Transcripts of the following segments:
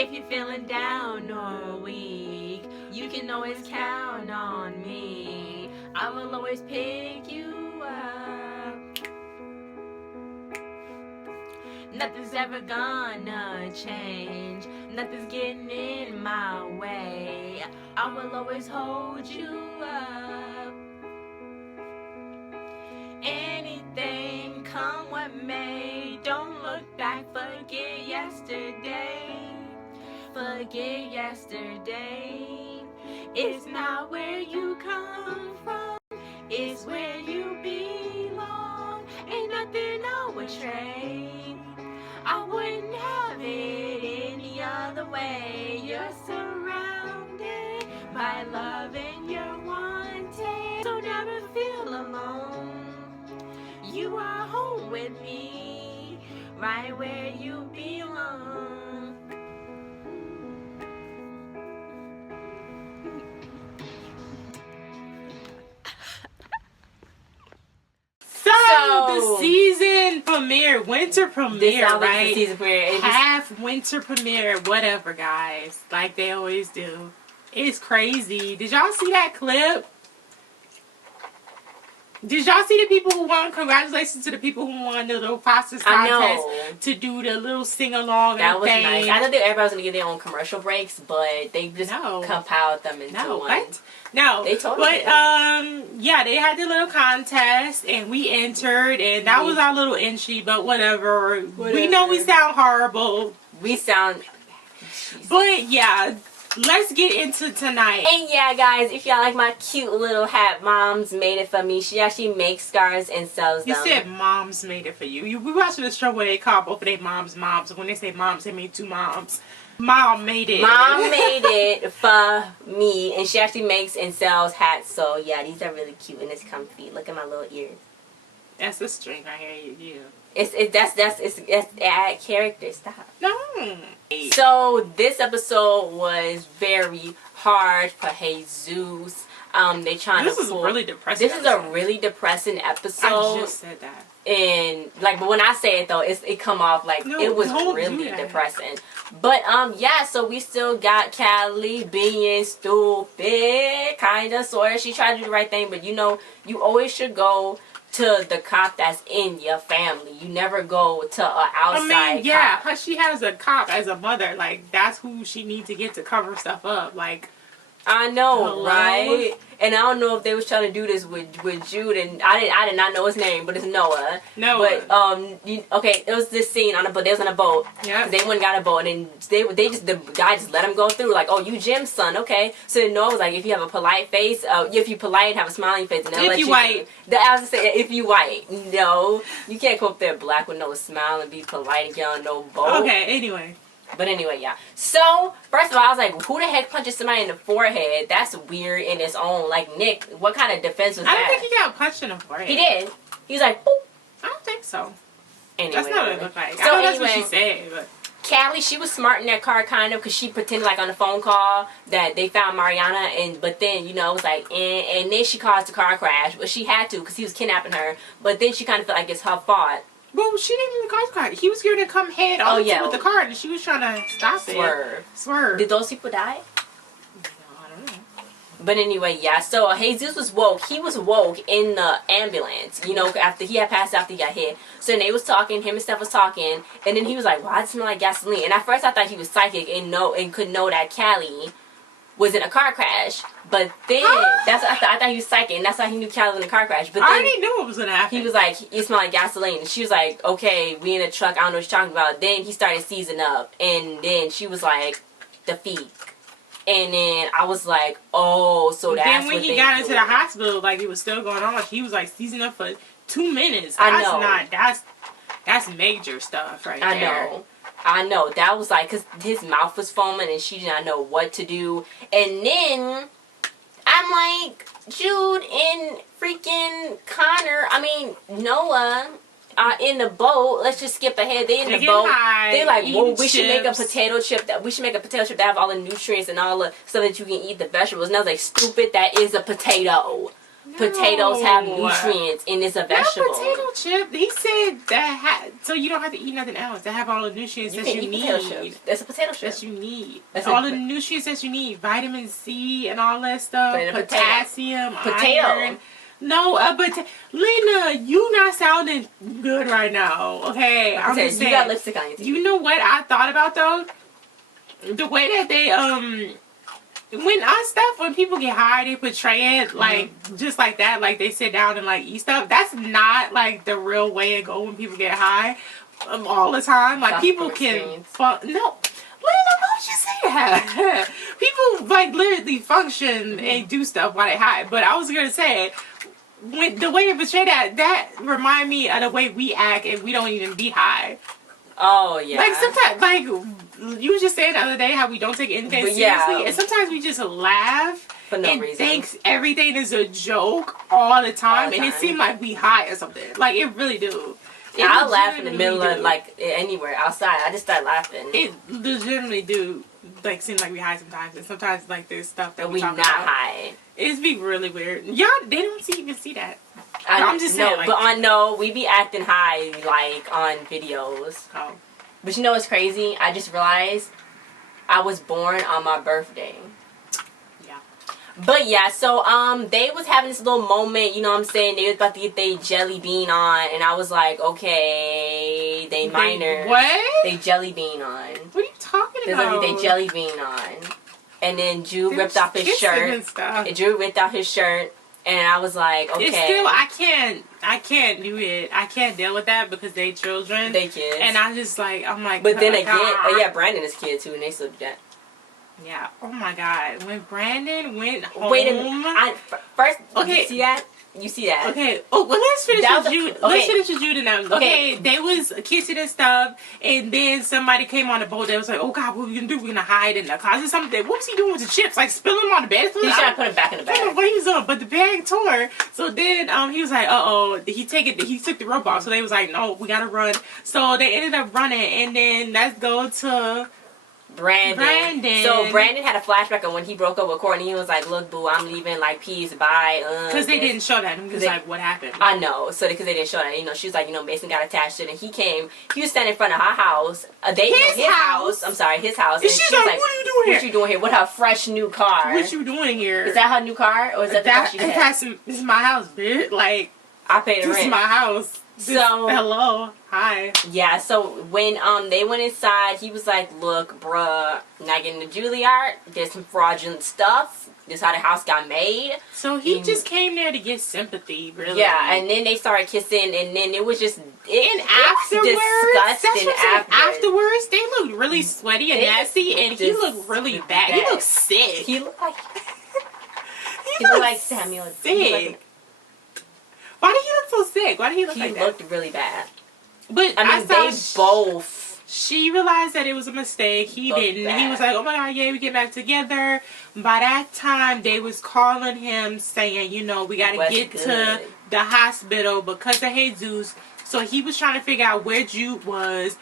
If you're feeling down or weak, you can always count on me. I will always pick you up. Nothing's ever gonna change. Nothing's getting in my way. I will always hold you up. Anything, come what may. Don't look back, forget yesterday. Forget yesterday. It's not where you come from, it's where you belong. Ain't nothing I would trade. I wouldn't have it any other way. You're surrounded by love and you're wanted, so never feel alone. You are home with me, right where you belong. So the season premiere, winter premiere, right? The season premiere. Half winter premiere, whatever, guys. Like they always do. It's crazy. Did y'all see that clip? Did y'all see the people who won? Congratulations to the people who won the little process contest to do the little sing along. That was nice. I thought everybody was gonna get their own commercial breaks, but they just compiled them into one. No, they totally. But yeah, they had the little contest and we entered, and that was our little entry. But whatever. We know we sound horrible. We sound. But yeah. Let's get into tonight. And yeah, guys, if y'all like my cute little hat, Mom's made it for me. She actually makes scarves and sells them. You said Mom's made it for you. We watching the show where they call both of their moms. When they say moms, they mean two moms. Mom made it. Mom made it for me, and she actually makes and sells hats. So yeah, these are really cute and it's comfy. Look at my little ears. That's a string right here. Yeah. It's add character. Stop. No. So this episode was very hard for Jesus. They trying this to is really depressing. This is a really depressing episode. I just said that. And like, but when I say it though, it come off like it was really depressing. But yeah, so we still got Callie being stupid, kinda, sorta. She tried to do the right thing, but you know, you always should go to the cop that's in your family. You never go to an outside cop. She has a cop as a mother. Like, that's who she needs to get to cover stuff up. Like, I know, right? And I don't know if they was trying to do this with Jude, and I did not know his name, but it's Noah. Noah. But okay, it was this scene on a boat. They was on a boat. Yeah. They went and got a boat, and the guy just let him go through. Like, oh, you Jim's son, okay? So then Noah was like, if you have a polite face, if you polite, have a smiling face, and they'll let you. If you white. I was gonna say, if you white, no, you can't go up there black with no smile and be polite and get on no boat. Okay. Anyway. But anyway, yeah. So, first of all, I was like, who the heck punches somebody in the forehead? That's weird in its own. Like, Nick, what kind of defense was that? I don't think he got punched in the forehead. He did. He was like, boop. I don't think so. Anyway. That's not what it looked like. So I know that's what she said, but... Callie, she was smart in that car, kind of, because she pretended, like, on the phone call that they found Mariana, but then, you know, it was like, and then she caused the car crash. But she had to, because he was kidnapping her. But then she kind of felt like it's her fault. Well, she didn't even car. He was going to come head on with the car, and she was trying to stop it. Swerve. Did those people die? No, I don't know. But anyway, yeah. So Jesus was woke. He was woke in the ambulance. You know, after he had passed after he got hit. So then they was talking. Him and Steph was talking, and then he was like, "Why does it smell like gasoline?" And at first I thought he was psychic and could know that Callie was in a car crash. But then that's what I thought he was psychic, and that's how he knew Callie was in a car crash. But then I already knew it was gonna happen. He was like, "You smell like gasoline." And she was like, "Okay, we in a truck. I don't know what you're talking about." Then he started seizing up, and then she was like, "The feet." And then I was like, "Oh, so that's." Then when he got into the hospital, like it was still going on. He was like seizing up for 2 minutes. That's major stuff right there. I know. That was like, because his mouth was foaming and she did not know what to do. And then I'm like, Jude and freaking Noah are in the boat. Let's just skip ahead. They in the boat. They're like, well, we should make a potato chip that have all the nutrients and all the stuff that you can eat, the vegetables. And I was like, stupid, that is a potato. potatoes have nutrients and it's a vegetable. Not potato chip. He said that so you don't have to eat nothing else. They have all the nutrients that you need. That's a potato chip. That you need. All the nutrients that you need. Vitamin C and all that stuff. Potassium, iron. No, but Lena, you not sounding good right now. Okay, I'm just saying. You got lipstick on your teeth. You know what I thought about though? The way that they when people get high, they portray it like just like that, like they sit down and like eat stuff. That's not like the real way it go when people get high all the time. Like people can no. Lena, why would you say that? People like literally function and do stuff while they high. But I was gonna say, when the way they portray that remind me of the way we act and we don't even be high. Oh yeah. Like sometimes, like you were just saying the other day, how we don't take anything seriously, and sometimes we just laugh for no and reason. Thinks everything is a joke all the time, and it seems like we high or something. Like it really do. I'll laugh in the middle of like anywhere outside. I just start laughing. It legitimately do like seem like we high sometimes, and sometimes like there's stuff that we not about. High. It's be really weird. Y'all, they don't even see that. I'm just saying. Like, but we be acting high like on videos. Oh. But you know what's crazy? I just realized I was born on my birthday. Yeah. But yeah, so they was having this little moment, you know what I'm saying? They was about to get their jelly bean on, and I was like, okay, they minor. What? They jelly bean on. What are you talking about? They jelly bean on. And then Drew ripped off his shirt. And Drew ripped out his shirt. And I was like, okay. It's still, I can't do it. I can't deal with that because they children. They kids. And I'm just like, I'm like, but then again, yeah, Brandon is kid too, and they still do that. Yeah. Oh my God. When Brandon went home. Wait a minute. First, okay. You see that? Okay. Oh, well, let's finish with Jude. Okay. Let's finish with Jude and them. Okay. They was kissing and stuff, and then somebody came on the boat. They was like, "Oh God, what are we gonna do? We're gonna hide in the closet." Something. What was he doing with the chips? Like spilling them on the bed? He's trying to put them back in the bag. I don't know what he was doing, but the bag tore. So then he was like, "Uh oh." He took the rope off. So they was like, "No, we gotta run." So they ended up running, and then let's go to Brandon. So Brandon had a flashback of when he broke up with Courtney. He was like, "Look, boo, I'm leaving. Like, peace, bye." Because they didn't show that. He was like, "What happened?" I know. So because they didn't show that, you know, she was like, you know, Mason got attached to it, and he came. He was standing in front of her house. His house. I'm sorry, his house. And she's like, "What are you doing here? What you doing here? With her fresh new car? What you doing here? Is that her new car, or is that the car she had? This is my house, bitch. Like, I paid the rent. This is my house." So hello, hi. Yeah, so when they went inside, he was like, "Look, bruh, not getting the Juilliard. There's some fraudulent stuff. This is how the house got made." So he just came there to get sympathy, really. Yeah, and then they started kissing, and then it was just afterwards, disgusting. Afterwards, they looked really sweaty and nasty, and he looked really bad. He looked sick. He looked like he looked like Samuel. Sick. Why did he look so sick? Why did he look like that? He looked really bad. But I mean, they both. She realized that it was a mistake. He didn't. Bad. He was like, "Oh my God, yeah, we get back together." By that time, they was calling him saying, you know, we got to get to the hospital because of Jesus. So he was trying to figure out where Jude was.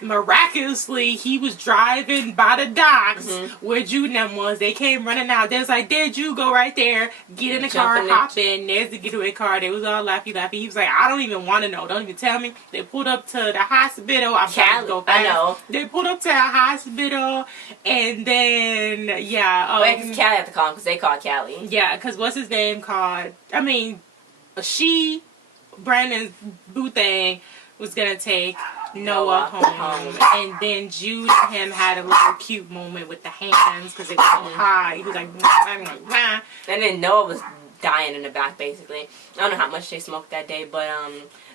Miraculously, he was driving by the docks where Jude and them was. They came running out. They was like, "There, Jude, go right there. Get in the car, hop in. There's the getaway car." They was all laughy. He was like, "I don't even want to know. Don't even tell me." They pulled up to the hospital. I'm trying to go fast. I know. They pulled up to the hospital, and then yeah. Wait, because Callie had to call him because they called Callie. Yeah, because what's his name called? I mean, Brandon's boo thing was gonna take Noah home, and then Jude and him had a little cute moment with the hands because they were so high. He was like, "Wah." And then Noah was dying in the back, basically. I don't know how much they smoked that day, but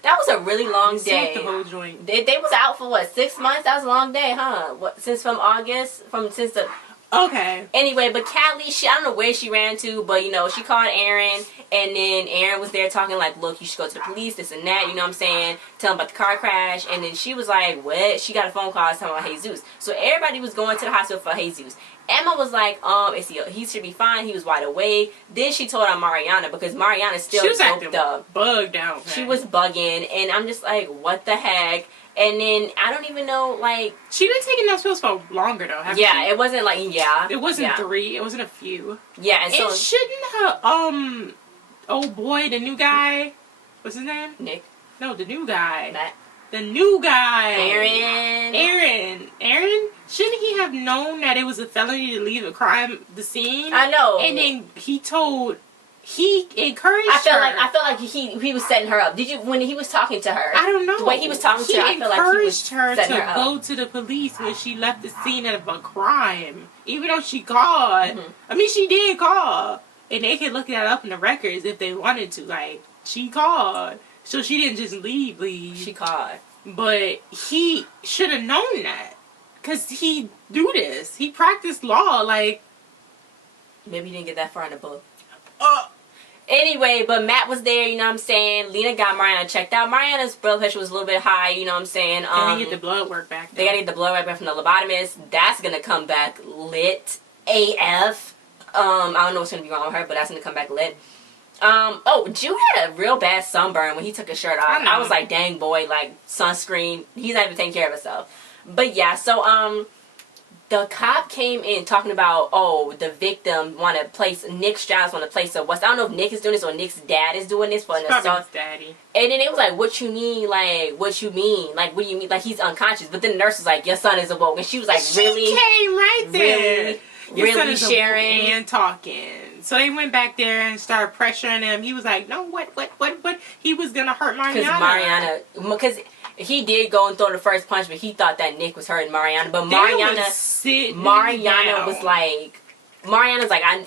that was a really long day. The whole joint. They was out for what, 6 months? That was a long day, huh? Since the. Okay. Anyway, but Callie, I don't know where she ran to, but, you know, she called Aaron, and then Aaron was there talking like, "Look, you should go to the police, this and that," you know what I'm saying? Tell them about the car crash, and then she was like, "What?" She got a phone call talking about Jesus. So everybody was going to the hospital for Jesus. Emma was like, he should be fine. He was wide awake. Then she told on Mariana because Mariana still doped up. Bugged out. Man. She was bugging, and I'm just like, what the heck? And then I don't even know, like, she been taking those pills for longer though. Haven't she? It wasn't like It wasn't 3. It wasn't a few. Yeah, and so it shouldn't have. oh boy, the new guy. What's his name? Nick. No, the new guy. Matt. The new guy. Aaron. Shouldn't he have known that it was a felony to leave the scene? I know. And then he encouraged her. I felt like he was setting her up. Did you, when he was talking to her? I don't know. The way he was talking to her, I feel like he was encouraged her to go to the police when she left the scene of a crime. Even though she called. Mm-hmm. I mean, she did call. And they could look that up in the records if they wanted to. Like, she called. So she didn't just leave. She called. But he should have known that. Because he do this. He practiced law. Like, maybe he didn't get that far in the book. Anyway, but Matt was there, you know what I'm saying? Lena got Mariana checked out. Mariana's blood pressure was a little bit high, you know what I'm saying? They gotta get the blood work back. They gotta get the blood work back from the lobotomist. That's gonna come back lit AF. I don't know what's gonna be wrong with her, but that's gonna come back lit. Jude had a real bad sunburn when he took his shirt off. I was like, dang boy, like sunscreen. He's not even taking care of himself. But yeah, so the cop came in talking about, the victim Nick Strauss want to place a West. I don't know if Nick is doing this or Nick's dad is doing this for an assault. Daddy. And then it was like, what you mean? Like, what you mean? Like, what do you mean? Like, he's unconscious. But then the nurse was like, your son is awoke. And she was like, really? She came right there. Really sharing and talking. So they went back there and started pressuring him. He was like, no, what? He was going to hurt Mariana. Because he did go and throw the first punch, but he thought that Nick was hurting Mariana. But Mariana was like, Mariana's like, I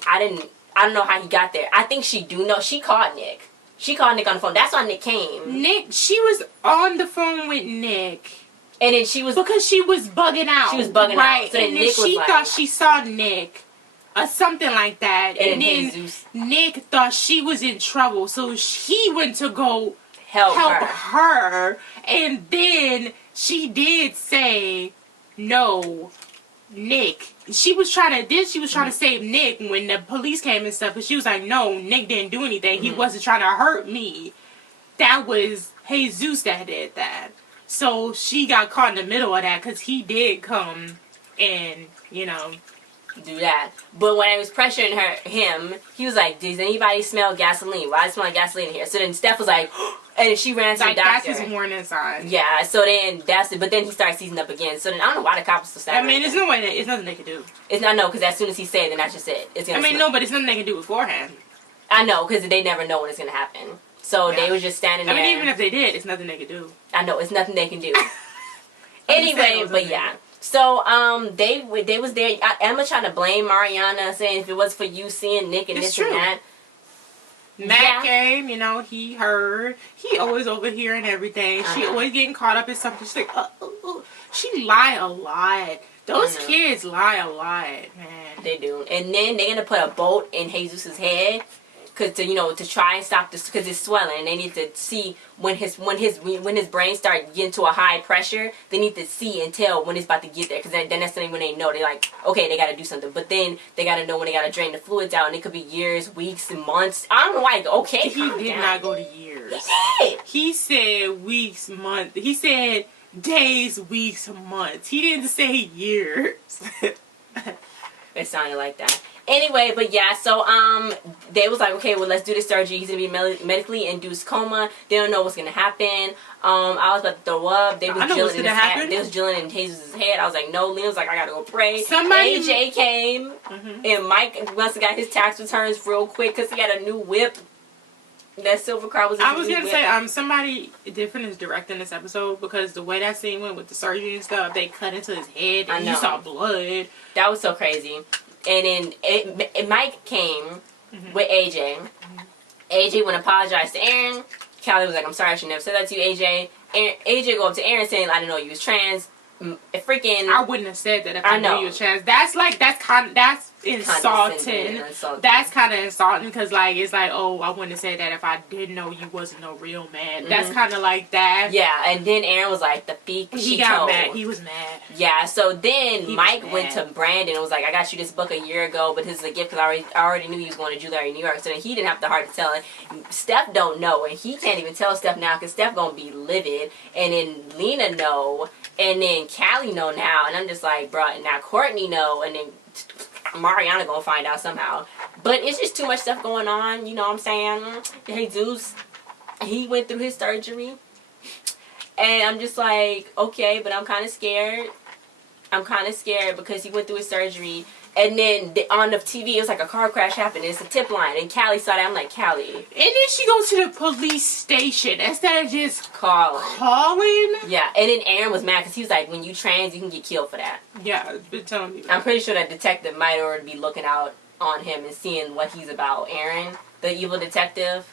don't know how he got there. I think she do know. She called Nick. She called Nick on the phone. That's why Nick came. She was on the phone with Nick. And then she was... Because she was bugging out. She was bugging out. So and then she thought she saw Nick. Or something like that. And then Nick thought she was in trouble. So he went to go help her. And then she did say, no, Nick. She was trying to save Nick when the police came and stuff. But she was like, no, Nick didn't do anything. Mm-hmm. He wasn't trying to hurt me. That was Jesus that did that. So she got caught in the middle of that because he did come and, do that. But when I was pressuring him, he was like, does anybody smell gasoline? Why does it smell like gasoline in here? So then Steph was like, and she ran to the doctor. That's his warning sign. Yeah, so then that's it. But then he started seizing up again. So then I don't know why the cops still standing. I mean, there's no way it's nothing they can do. It's not, no, because as soon as he said it, then that's just it. It's gonna no, but it's nothing they can do beforehand. I know, because they never know when it's going to happen. So they were just standing there. I mean, even if they did, it's nothing they could do. I know, it's nothing they can do. Anyway, but yeah. So, they was there. Emma trying to blame Mariana, saying if it was for you seeing Nick and this and that. Matt came, he heard. He always overhearing everything. She always getting caught up in something. She's like, she lie a lot. Those kids lie a lot, man. They do. And then they're going to put a bolt in Jesus' head. To try and stop this, because it's swelling, and they need to see when his brain starts getting to a high pressure. They need to see and tell when it's about to get there, because then that's when they know. They're like, okay, they got to do something, but then they got to know when they got to drain the fluids out, and it could be years, weeks, and months. I don't know why. Okay, he did not go to years. He did. He said weeks, months. He said days, weeks, months. He didn't say years. It sounded like that. Anyway, but yeah, so they was like, okay, well, let's do the surgery. He's gonna be medically induced coma. They don't know what's gonna happen. I was about to throw up. They was drilling in his head. They was drilling in Jesus' head. I was like, no. Lena was like, I gotta go pray. AJ came, and Mike must have got his tax returns real quick because he had a new whip. That silver car was. I was gonna say, somebody different is directing this episode, because the way that scene went with the surgery and stuff, they cut into his head and you saw blood. That was so crazy. And then Mike came with AJ. AJ went to apologize to Aaron. Callie was like, I'm sorry, I should never said that to you, AJ. And AJ go up to Aaron saying, I didn't know you was trans. I wouldn't have said that if I knew you was trans. That's insulting. That's kind of insulting, because it's like, oh, I wouldn't have said that if I didn't know you wasn't no real man. That's kind of like that. Yeah, and then Aaron was like, the peak he got mad. He was mad. Yeah, so then Mike went to Brandon and was like, I got you this book a year ago, but this is a gift because I already knew he was going to Juilliard, New York. So then he didn't have the heart to tell it. Steph don't know, and he can't even tell Steph now because Steph going to be livid. And then Lena know, and then Callie know now. And I'm just like, bro, now Courtney know, and then Mariana gonna find out somehow. But it's just too much stuff going on. You know what I'm saying? Jesus, he went through his surgery. And I'm just like, okay, but I'm kind of scared. I'm kind of scared because he went through his surgery. And then on the TV, it was like a car crash happened. It's a tip line. And Callie saw that. I'm like, Callie. And then she goes to the police station instead of just calling. Yeah. And then Aaron was mad because he was like, when you trans, you can get killed for that. Yeah, been telling me that. I'm pretty sure that detective might already be looking out on him and seeing what he's about. Aaron, the evil detective.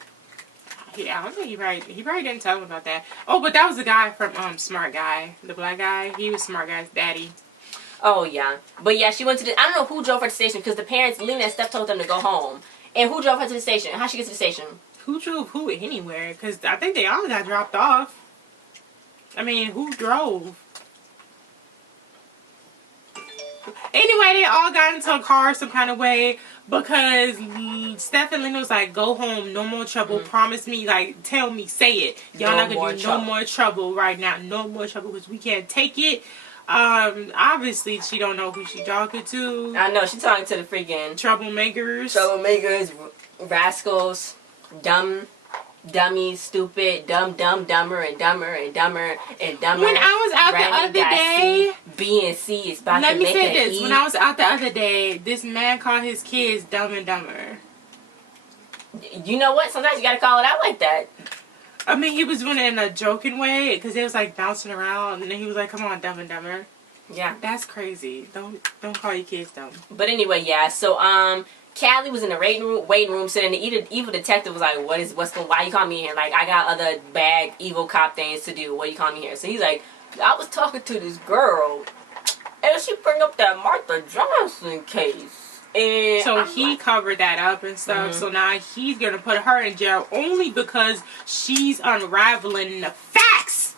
Yeah, I don't think he probably didn't tell him about that. Oh, but that was the guy from Smart Guy. The black guy. He was Smart Guy's daddy. Oh, yeah. But, yeah, she went to the... I don't know who drove her to the station because the parents, Lena and Steph, told them to go home. And who drove her to the station? How'd she get to the station? Who drove who anywhere? Because I think they all got dropped off. I mean, who drove? Anyway, they all got into a car some kind of way because Steph and Lena was like, go home, no more trouble, promise me, like, tell me, say it. Y'all not gonna do no more trouble right now, no more trouble because we can't take it. Obviously she don't know who she talking to. I know, she's talking to the freaking troublemakers, rascals, dummies, stupid, dumber and dumber and dumber and dumber. When I was out the other day, B and C is about to make it. Let me say this. When I was out the other day, this man called his kids dumb and dumber. You know what? Sometimes you gotta call it out like that. I mean, he was doing it in a joking way because it was like bouncing around, and then he was like, "Come on, dumb and dumber." Yeah, that's crazy. Don't call your kids dumb. But anyway, yeah. So Callie was in the waiting room sitting. The evil detective was like, why you call me here? Like, I got other bad evil cop things to do. What you call me here? So he's like, I was talking to this girl, and she bring up that Martha Johnson case. And so he covered that up and stuff. So now he's going to put her in jail only because she's unraveling the facts.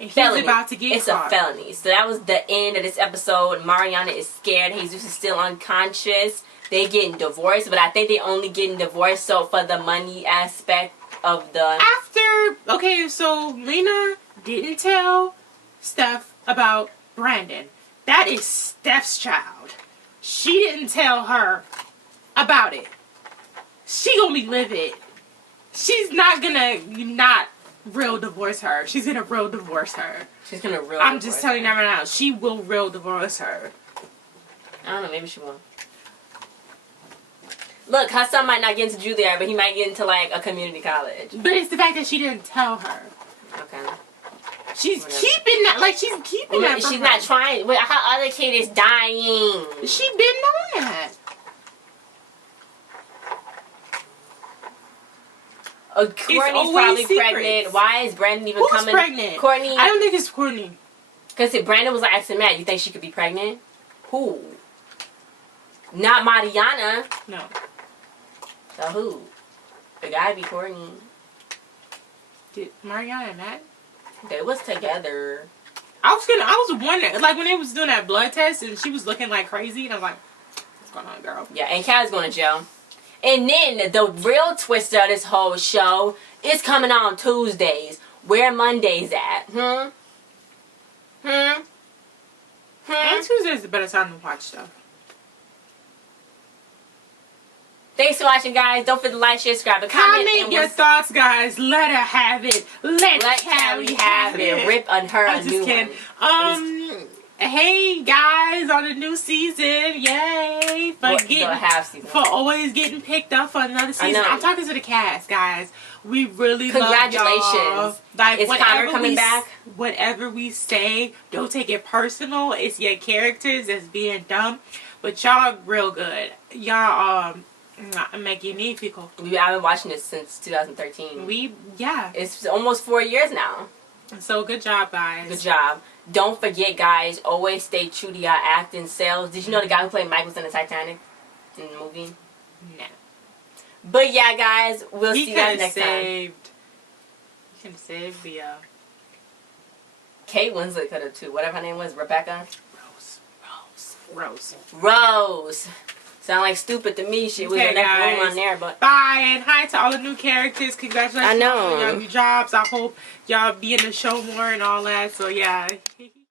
And he's about to get caught. It's a felony. So that was the end of this episode. Mariana is scared. Jesus is still unconscious. They getting divorced, but I think they only getting divorced so for the money aspect of the... Okay, so Lena didn't tell Steph about Brandon. That is Steph's child. She didn't tell her about it. She gonna be livid. She's not gonna not real divorce her. She's gonna real divorce her. She's gonna real I'm just telling you right now. She will real divorce her. I don't know. Maybe she won't. Look, her son might not get into Juilliard, but he might get into, like, a community college. But it's the fact that she didn't tell her. Okay. She's keeping that. Like, she's keeping that from She's her. not trying. But her other kid is dying. She been knowing that. Courtney's probably pregnant. Why is Brandon even coming? Who's pregnant? Courtney. I don't think it's Courtney. Because if Brandon was like asking Matt, you think she could be pregnant? Who? Not Mariana. No. So who? It gotta be Courtney. Did Mariana and Matt? They was together. I was wondering, like when they was doing that blood test and she was looking like crazy, and I was like, what's going on, girl? Yeah, and Kallie's going to jail. And then the real twist of this whole show is coming on Tuesdays. Where Mondays at? And Tuesday's the better time to watch stuff. Thanks for watching, guys. Don't forget to like, share, subscribe, and comment your thoughts, guys. Let her have it. Let Callie have it. Rip on her I'm just kidding. Hey, guys, on the new season. Yay. For always getting picked up for another season. I'm talking to the cast, guys. We really love y'all. Congratulations. Like, is Connor coming back? Whatever we say, don't take it personal. It's your characters that's being dumb. But y'all real good. Y'all, magnifico. I've been watching this since 2013. It's almost 4 years now. So good job, guys. Good job. Don't forget, guys, always stay true to your acting selves. Did you know the guy who played Mike was in the Titanic in the movie? No. But yeah, guys, we'll see you guys next time. He can save the Kate Winslet could have too. Whatever her name was, Rebecca. Rose. Sound like stupid to me. She was in that room on there, but bye and hi to all the new characters. Congratulations on your new jobs. I hope y'all be in the show more and all that. So yeah.